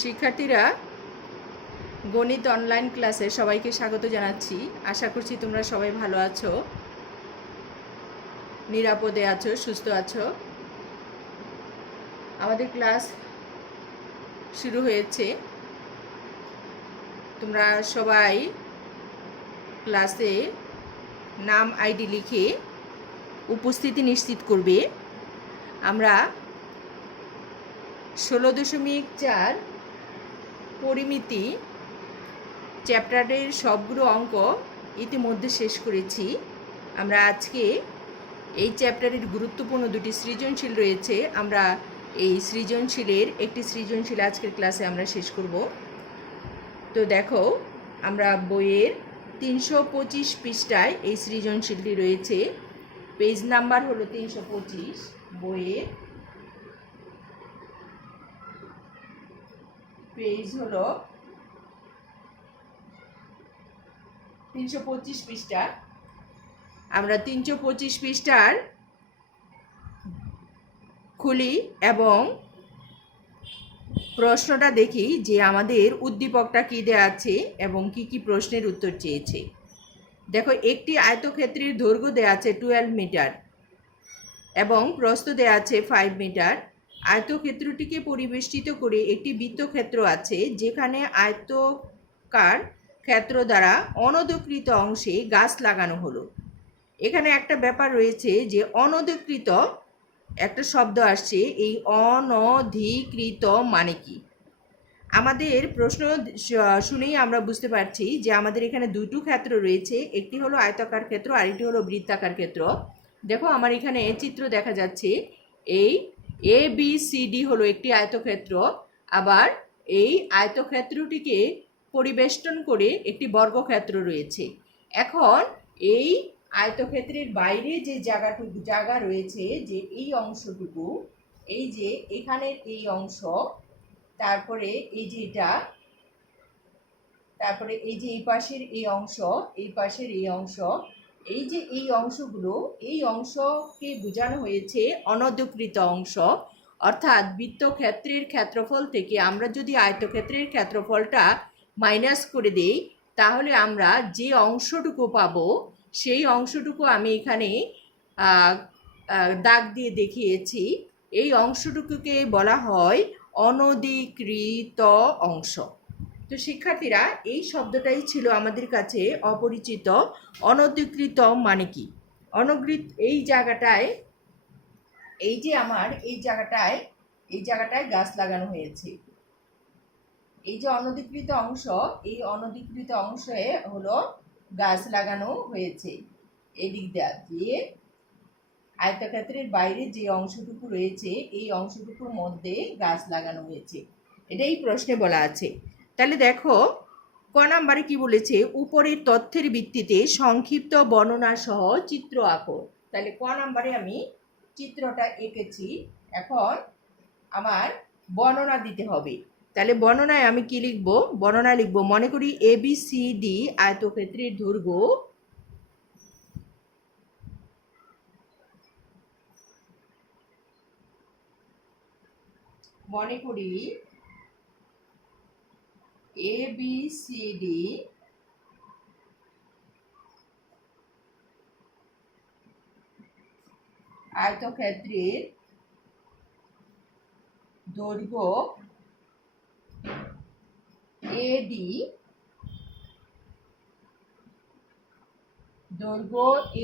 শিক্ষার্থীরা, গণিত অনলাইন ক্লাসে সবাইকে স্বাগত জানাচ্ছি। আশা করছি তোমরা সবাই ভালো আছো, নিরাপদে আছো, সুস্থ আছো। আমাদের ক্লাস শুরু হয়েছে। তোমরা সবাই ক্লাসে নাম আইডি লিখে উপস্থিতি নিশ্চিত করবে। আমরা 16.4 পরিমিতি চ্যাপ্টারের সবগুলো অঙ্ক ইতিমধ্যে শেষ করেছি। আমরা আজকে এই চ্যাপ্টারের গুরুত্বপূর্ণ দুটি সৃজনশীল রয়েছে। আমরা এই সৃজনশীলের একটি সৃজনশীল আজকের ক্লাসে আমরা শেষ করব। তো দেখো, আমরা বইয়ের 325 পৃষ্ঠায় এই সৃজনশীলটি রয়েছে। পেজ নাম্বার হলো 325। বইয়ের পেজ হলো 325 পৃষ্ঠা। আমরা 325 পৃষ্ঠার খুলি এবং প্রশ্নটা দেখি যে আমাদের উদ্দীপকটা কী দেওয়া আছে এবং কি কি প্রশ্নের উত্তর চেয়েছে। দেখো, একটি আয়তক্ষেত্রের দৈর্ঘ্য দেওয়া আছে 12 মিটার এবং প্রস্থ দেওয়া আছে 5 মিটার। আয়তক্ষেত্রটিকে পরিবেষ্টিত করে একটি বৃত্তক্ষেত্র আছে, যেখানে আয়তকার ক্ষেত্র দ্বারা অনধিকৃত অংশে গাছ লাগানো হলো। এখানে একটা ব্যাপার রয়েছে যে অনধিকৃত একটা শব্দ আসছে। এই অনধিকৃত মানে কি? আমাদের প্রশ্ন শুনেই আমরা বুঝতে পারছি যে আমাদের এখানে দুটো ক্ষেত্র রয়েছে, একটি হলো আয়তাকার ক্ষেত্র আর একটি হলো বৃত্তাকার ক্ষেত্র। দেখো, আমার এখানে চিত্র দেখা যাচ্ছে। এই ABCD হলো একটি আয়তক্ষেত্র, আবার এই আয়তক্ষেত্রটিকে পরিবেষ্টন করে একটি বর্গক্ষেত্র রয়েছে। এখন এই আয়তক্ষেত্রের বাইরে যে জায়গা রয়েছে, যে এই অংশটুকু, এই যে এখানের এই অংশ, তারপরে এই যে এটা, তারপরে এই যে এই পাশের এই অংশ, এই পাশের এই অংশ, এই যে এই অংশগুলো, এই অংশকে বোঝানো হয়েছে অনধিকৃত অংশ। অর্থাৎ বৃত্তক্ষেত্রের ক্ষেত্রফল থেকে আমরা যদি আয়তক্ষেত্রের ক্ষেত্রফলটা মাইনাস করে দেই, তাহলে আমরা যে অংশটুকু পাবো সেই অংশটুকু আমি এখানে দাগ দিয়ে দেখিয়েছি। এই অংশটুকুকে বলা হয় অনধিকৃত অংশ। তো শিক্ষার্থীরা, এই শব্দটাই ছিল আমাদের কাছে অপরিচিত। অনধিকৃত মানে কি? এই জায়গাটায়, এই যে আমার এই জায়গাটায় গাছ লাগানো হয়েছে। এই যে অনধিকৃত অংশ, এই অনধিকৃত অংশে হলো গাছ লাগানো হয়েছে। এদিক দিয়ে আয়তক্ষেত্রের বাইরে যে অংশটুকু রয়েছে, এই অংশটুকুর মধ্যে গাছ লাগানো হয়েছে। এটাই প্রশ্নে বলা আছে। তাহলে দেখো, ক নাম্বারে কি বলেছে? উপরের তথ্যের ভিত্তিতে সংক্ষিপ্ত বর্ণনা সহ চিত্র আঁকো। তাহলে ক নাম্বারে আমি চিত্রটা এঁকেছি। এখন আমার বর্ণনা দিতে হবে। তাহলে বর্ণনায় আমি কি লিখব? বর্ণনা লিখব, মনে করি ABCD আয়তক্ষেত্রের দৈর্ঘ্য মনে করি ABCD আয়তক্ষেত্রের দৈর্ঘ্য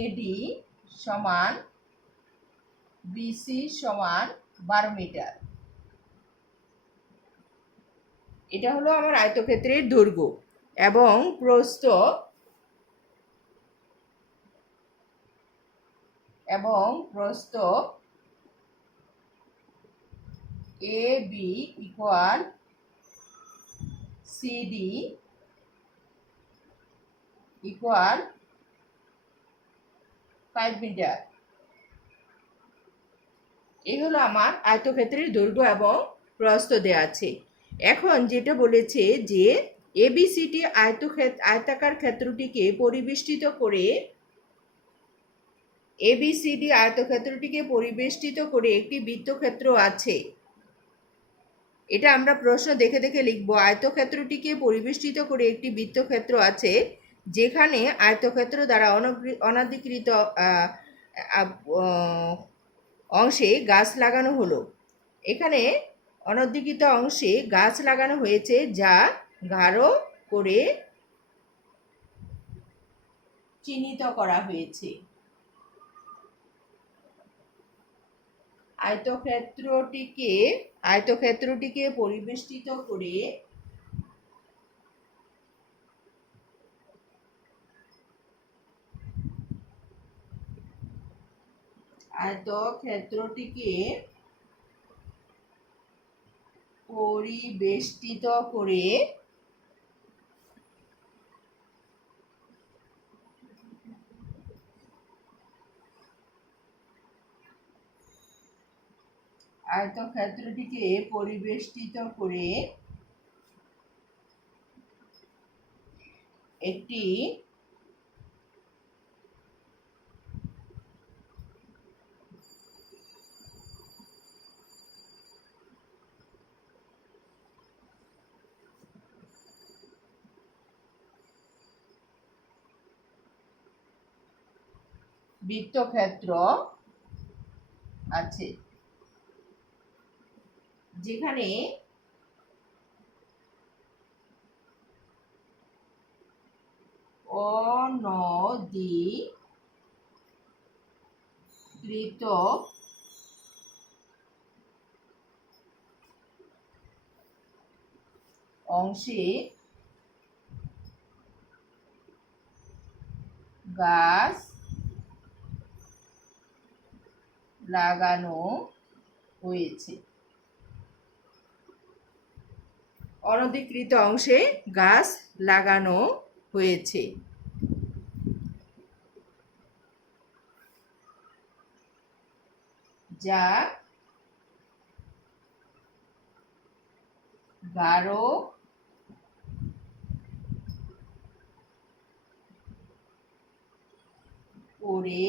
AD সমান BC সমান 12 মিটার। এটা হলো আমার আয়তক্ষেত্রের দৈর্ঘ্য এবং প্রস্থ AB equal CD equal 5 metre. এই হলো আমার আয়তক্ষেত্রের দৈর্ঘ্য এবং প্রস্থ দেওয়া আছে। এখন যেটা বলেছে যে ABCD আয়তাকার ক্ষেত্রটিকে পরিবেষ্টিত করে একটি বৃত্তক্ষেত্র আছে। এটা আমরা প্রশ্ন দেখে দেখে লিখব। আয়তক্ষেত্রটিকে পরিবেষ্টিত করে একটি বৃত্তক্ষেত্র আছে, যেখানে আয়তক্ষেত্র দ্বারা অনধিকৃত অংশে গাছ লাগানো হলো। এখানে অনধিকৃত অংশে গাছ লাগানো হয়েছে, যা গাঢ় করে চিহ্নিত করা হয়েছে। আয়তক্ষেত্রটিকে পরিবেষ্টিত করে আয়তক্ষেত্রটিকে পরিবেষ্টিত করে আয়তক্ষেত্রটিকে পরিবেষ্টিত করে একটি বৃত্তক্ষেত্র আছে, যেখানে অনধিকৃত অংশে গাছ লাগানো হয়েছে। অনধিকৃত অংশে গাছ লাগানো হয়েছে, যা গাঢ় করে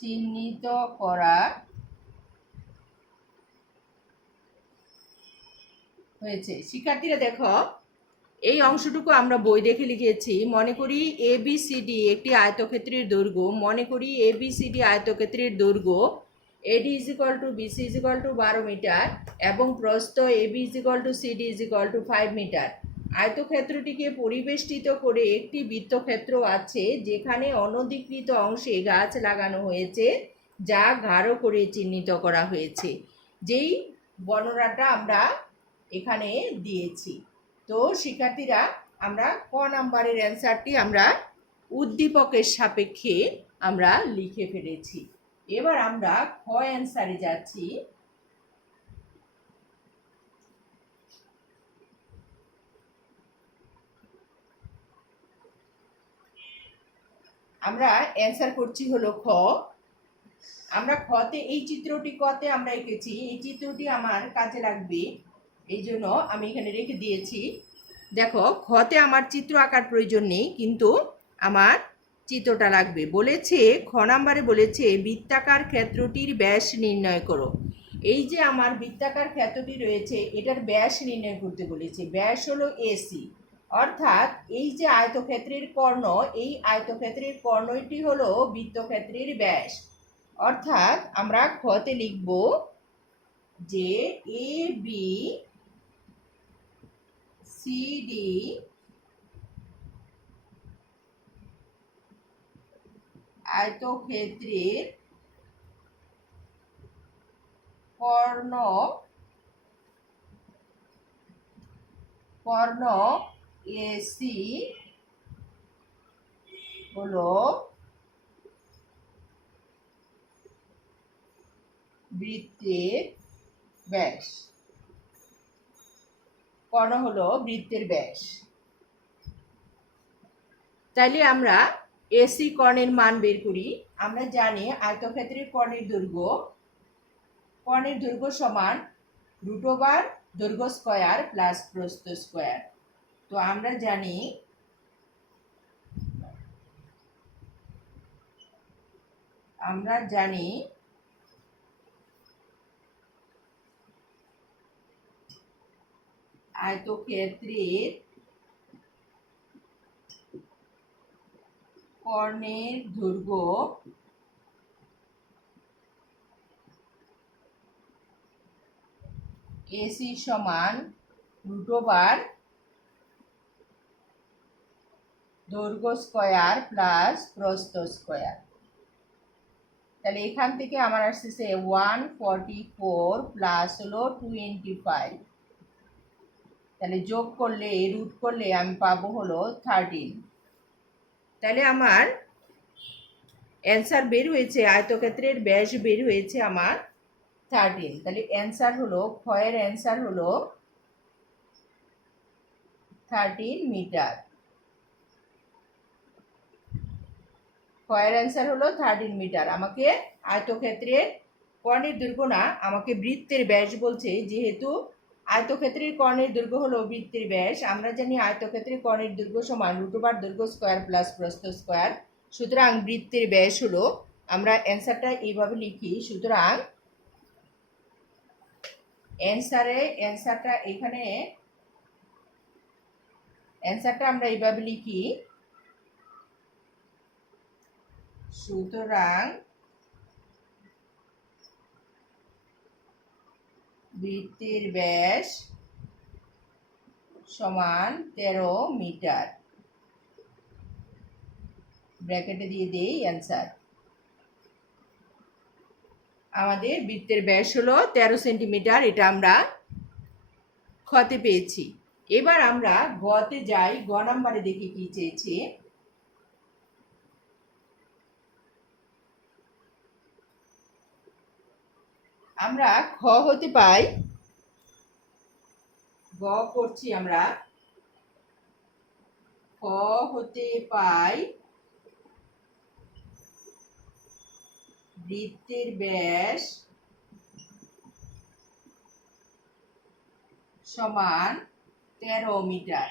চিহ্নিত করা হয়েছে। শিক্ষার্থীরা দেখো, এই অংশটুকু আমরা বই দেখে লিখেছি। মনে করি ABCD একটি আয়তক্ষেত্রের দৈর্ঘ্য। মনে করি ABCD আয়তক্ষেত্রের দৈর্ঘ্য AD = BC = 12 মিটার এবং প্রস্থ AB = CD = 5 মিটার। আয়তক্ষেত্রটিকে পরিবেষ্টিত করে একটি বৃত্তক্ষেত্র আছে, যেখানে অনধিকৃত অংশে গাছ লাগানো হয়েছে, যা গাঢ় করে চিহ্নিত করা হয়েছে। যেই বর্ণনাটা আমরা এখানে দিয়েছি। তো শিক্ষার্থীরা, আমরা ক নাম্বারের অ্যান্সারটি আমরা উদ্দীপকের সাপেক্ষে আমরা লিখে ফেলেছি। এবার আমরা খ অ্যান্সারে যাচ্ছি। আমরা অ্যান্সার করছি হলো খ। আমরা খতে এই চিত্রটি কতে আমরা এঁকেছি, এই চিত্রটি আমার কাজে লাগবে, এই জন্য আমি এখানে রেখে দিয়েছি। দেখো, খতে আমার চিত্র আঁকার প্রয়োজন নেই, কিন্তু আমার চিত্রটা লাগবে। বলেছে খ নাম্বারে বলেছে বৃত্তাকার ক্ষেত্রটির ব্যাস নির্ণয় করো। এই যে আমার বৃত্তাকার ক্ষেত্রটি রয়েছে, এটার ব্যাস নির্ণয় করতে বলেছে। ব্যাস হলো AC, অর্থাৎ এই যে আয়তক্ষেত্রের কর্ণ, এই আয়তক্ষেত্রের কর্ণটি হলো বৃত্তক্ষেত্রের ব্যাস। অর্থাৎ আমরা খতে লিখব যে ABCD আয়তক্ষেত্রের কর্ণ AC হলো বৃত্তের ব্যাস। কর্ণ হলো বৃত্তের ব্যাস। তাইলে আমরা AC কর্ণের মান বের করি। আমরা জানি আয়তক্ষেত্রের কর্ণের দৈর্ঘ্য সমান √ দৈর্ঘ্য স্কয়ার প্লাস প্রস্থ স্কয়ার। তো আমরা জানি আমরা জানি আয়তক্ষেত্রের কর্ণের দৈর্ঘ্য এসি সমান √, দৈর্ঘ্য স্কয়ার প্লাস প্রস্থ স্কয়ার। তাহলে এখান থেকে আমার আসছে 144 প্লাস হলো 25, তাহলে যোগ করলে রুট করলে আমি পাবো হলো 13। তাহলে আমার অ্যান্সার বের হয়েছে, আয়তক্ষেত্রের ব্যাস বের হয়েছে আমার 13। তাহলে অ্যান্সার হলো ক্ষয়ের অ্যান্সার হলো 13 মিটার। ক্ষয়ের অ্যান্সার হলো 13 মিটার। আমাকে আয়তক্ষেত্রের কর্ণের দৈর্ঘ্য না, আমাকে বৃত্তের ব্যাস বলছে। যেহেতু আয়তক্ষেত্রের কর্ণের দৈর্ঘ্য হলো বৃত্তের ব্যাস, আমরা জানি আয়তক্ষেত্রের কর্ণের দৈর্ঘ্য সমান √, দৈর্ঘ্য স্কয়ার প্লাস প্রস্থ স্কয়ার। সুতরাং বৃত্তের ব্যাস হলো, আমরা অ্যান্সারটা এইভাবে লিখি। সুতরাং অ্যান্সারটা এখানে অ্যান্সারটা আমরা এইভাবে লিখি। সুতরাং বৃত্তের ব্যাস সমান 13 মিটার। ব্র্যাকেটে দিয়ে দেই অ্যান্সার। আমাদের বৃত্তের ব্যাস হলো 13 সেন্টিমিটার, এটা আমরা খতে পেয়েছি। এবার আমরা গতে যাই, গ নাম্বারে দেখি কি চেয়েছে। আমরা খ হতে পাই, গ করছি আমরা, খ হতে পাই বৃত্তের ব্যাস সমান 13 মিটার।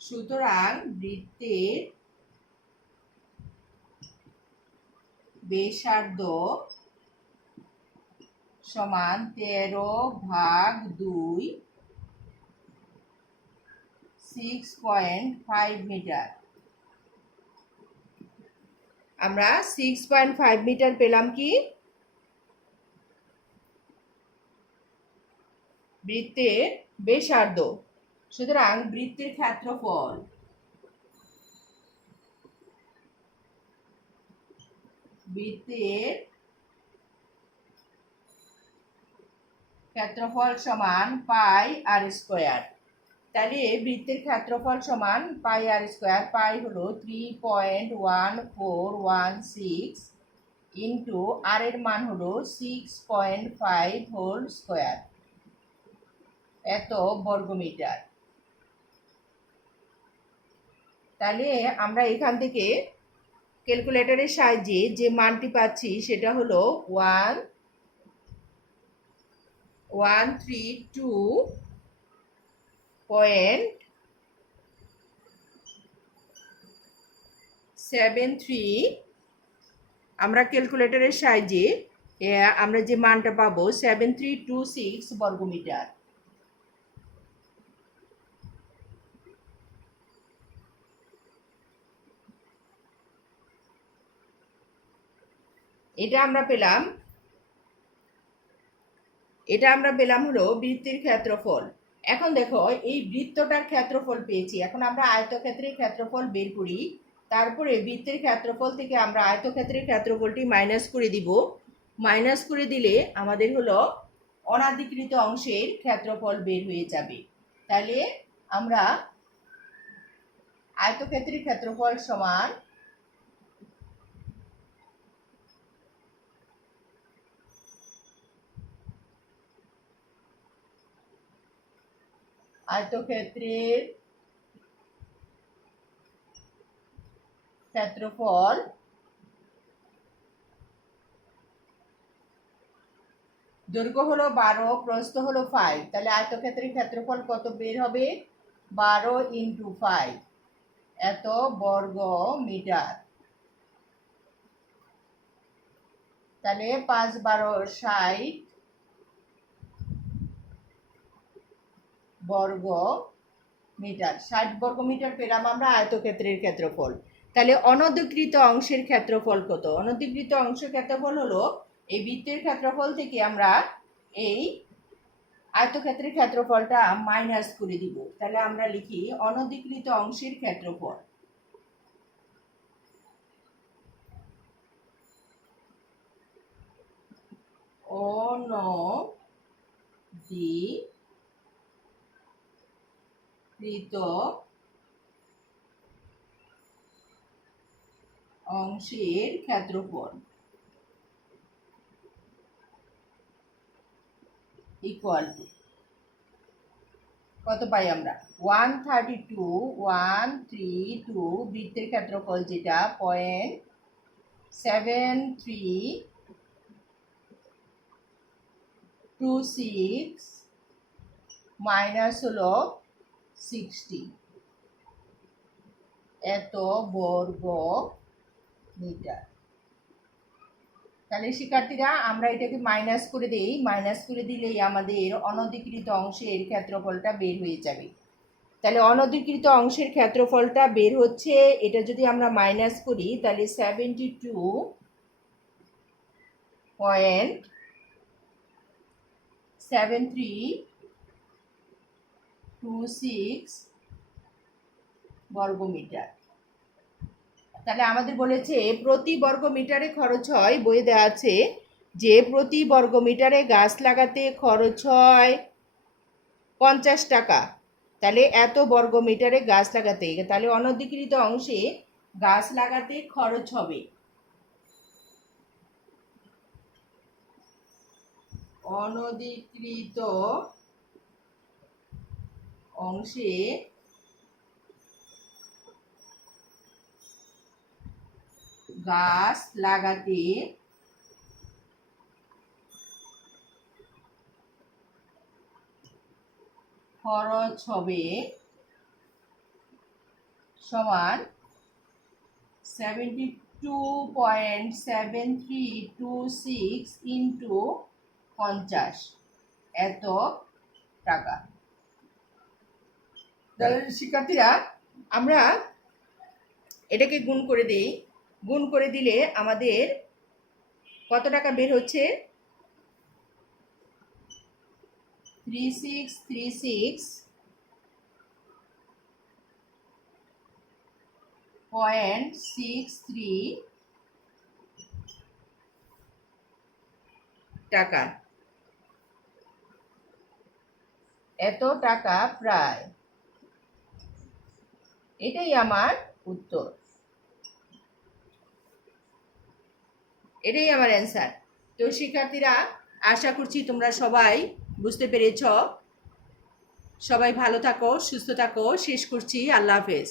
সুতরাং বৃত্তের ব্যাসার্ধ সমান 13/2, 6.5 মিটার। আমরা 6.5 মিটার পেলাম কি বৃত্তের ব্যাসার্ধ। সুতরাং বৃত্তের ক্ষেত্রফল, বৃত্তের ক্ষেত্রফল সমান পাই আর স্কয়ার। তাহলে বৃত্তের ক্ষেত্রফল সমান পাই আর স্কয়ার। পাই হলো 3.1416 ইন্টু আর এর মান হলো 6.5 হোল স্কয়ার, এত বর্গমিটার। তাহলে আমরা এখান থেকে ক্যালকুলেটরের সাহায্যে যে মানটি পাচ্ছি সেটা হলো 1132.73। আমরা ক্যালকুলেটরের সাহায্যে আমরা যে মানটা পাবো 7326 বর্গমিটার। এটা আমরা পেলাম হলো বৃত্তের ক্ষেত্রফল। এখন দেখো এই বৃত্তটার ক্ষেত্রফল পেয়েছি, এখন আমরা আয়তক্ষেত্রের ক্ষেত্রফল বের করি। তারপরে বৃত্তের ক্ষেত্রফল থেকে আমরা আয়তক্ষেত্রের ক্ষেত্রফলটি মাইনাস করে দিব। মাইনাস করে দিলে আমাদের হলো অনাধিকৃত অংশের ক্ষেত্রফল বের হয়ে যাবে। তাহলে আমরা আয়তক্ষেত্রের ক্ষেত্রফল সমান আয়তক্ষেত্রের ক্ষেত্রফল দৈর্ঘ্য হলো 12, প্রস্থ হলো 5। তাহলে আয়তক্ষেত্রের ক্ষেত্রফল কত বের হবে? 12 × 5। এত বর্গ মিটার। তাহলে 5 12 60 বর্গ মিটার। 60 বর্গ মিটার পেলাম আমরা আয়তক্ষেত্রের ক্ষেত্রফল। তাহলে অনধিকৃত অংশের ক্ষেত্রফল কত? অনধিকৃত অংশের ক্ষেত্রফল হলো এই বৃত্তের ক্ষেত্রফল থেকে আমরা এই আয়তক্ষেত্রের ক্ষেত্রফলটা মাইনাস করে দিব। তাহলে আমরা লিখি অনধিকৃত অংশের ক্ষেত্রফল। অনধিকৃত অংশের ক্ষেত্রফল ইকুয়াল টু কত পাই আমরা? 132 বৃত্তের ক্ষেত্রফল যেটা 0.7326 মাইনাস হলো 60 এত বর্গ মিটার। তাহলে শিক্ষার্থীরা আমরা এটাকে মাইনাস করে দেই। মাইনাস করে দিলেই আমাদের অনধিকৃত অংশের ক্ষেত্রফলটা বের হয়ে যাবে। তাহলে অনধিকৃত অংশের ক্ষেত্রফলটা বের হচ্ছে, এটা যদি আমরা মাইনাস করি তাহলে 72.7326 বর্গমিটার। তাহলে আমাদের বলেছে প্রতি বর্গ মিটারে খরচ হয়, বইয়ে দেওয়া আছে যে প্রতি বর্গ মিটারে গাছ লাগাতে খরচ হয় 50 টাকা। তাহলে এত বর্গ মিটারে গাছ লাগাতে, তাহলে অনধিকৃত অংশে গাছ লাগাতে খরচ হবে অনধিকৃত অংশে গাছ লাগাতে খরচ হবে সমান 72.7326 ইন্টু 50 এত টাকা। তাহলে শিক্ষার্থীরা আমরা এটাকে গুণ করে দেই। গুণ করে দিলে আমাদের কত টাকা বের হচ্ছে? 3636.63 টাকা। এত টাকা প্রায়। এটাই আমার উত্তর, এটাই আমার অ্যান্সার। তো শিক্ষার্থীরা আশা করছি তোমরা সবাই বুঝতে পেরেছ। সবাই ভালো থাকো, সুস্থ থাকো। শেষ করছি, আল্লাহ হাফেজ।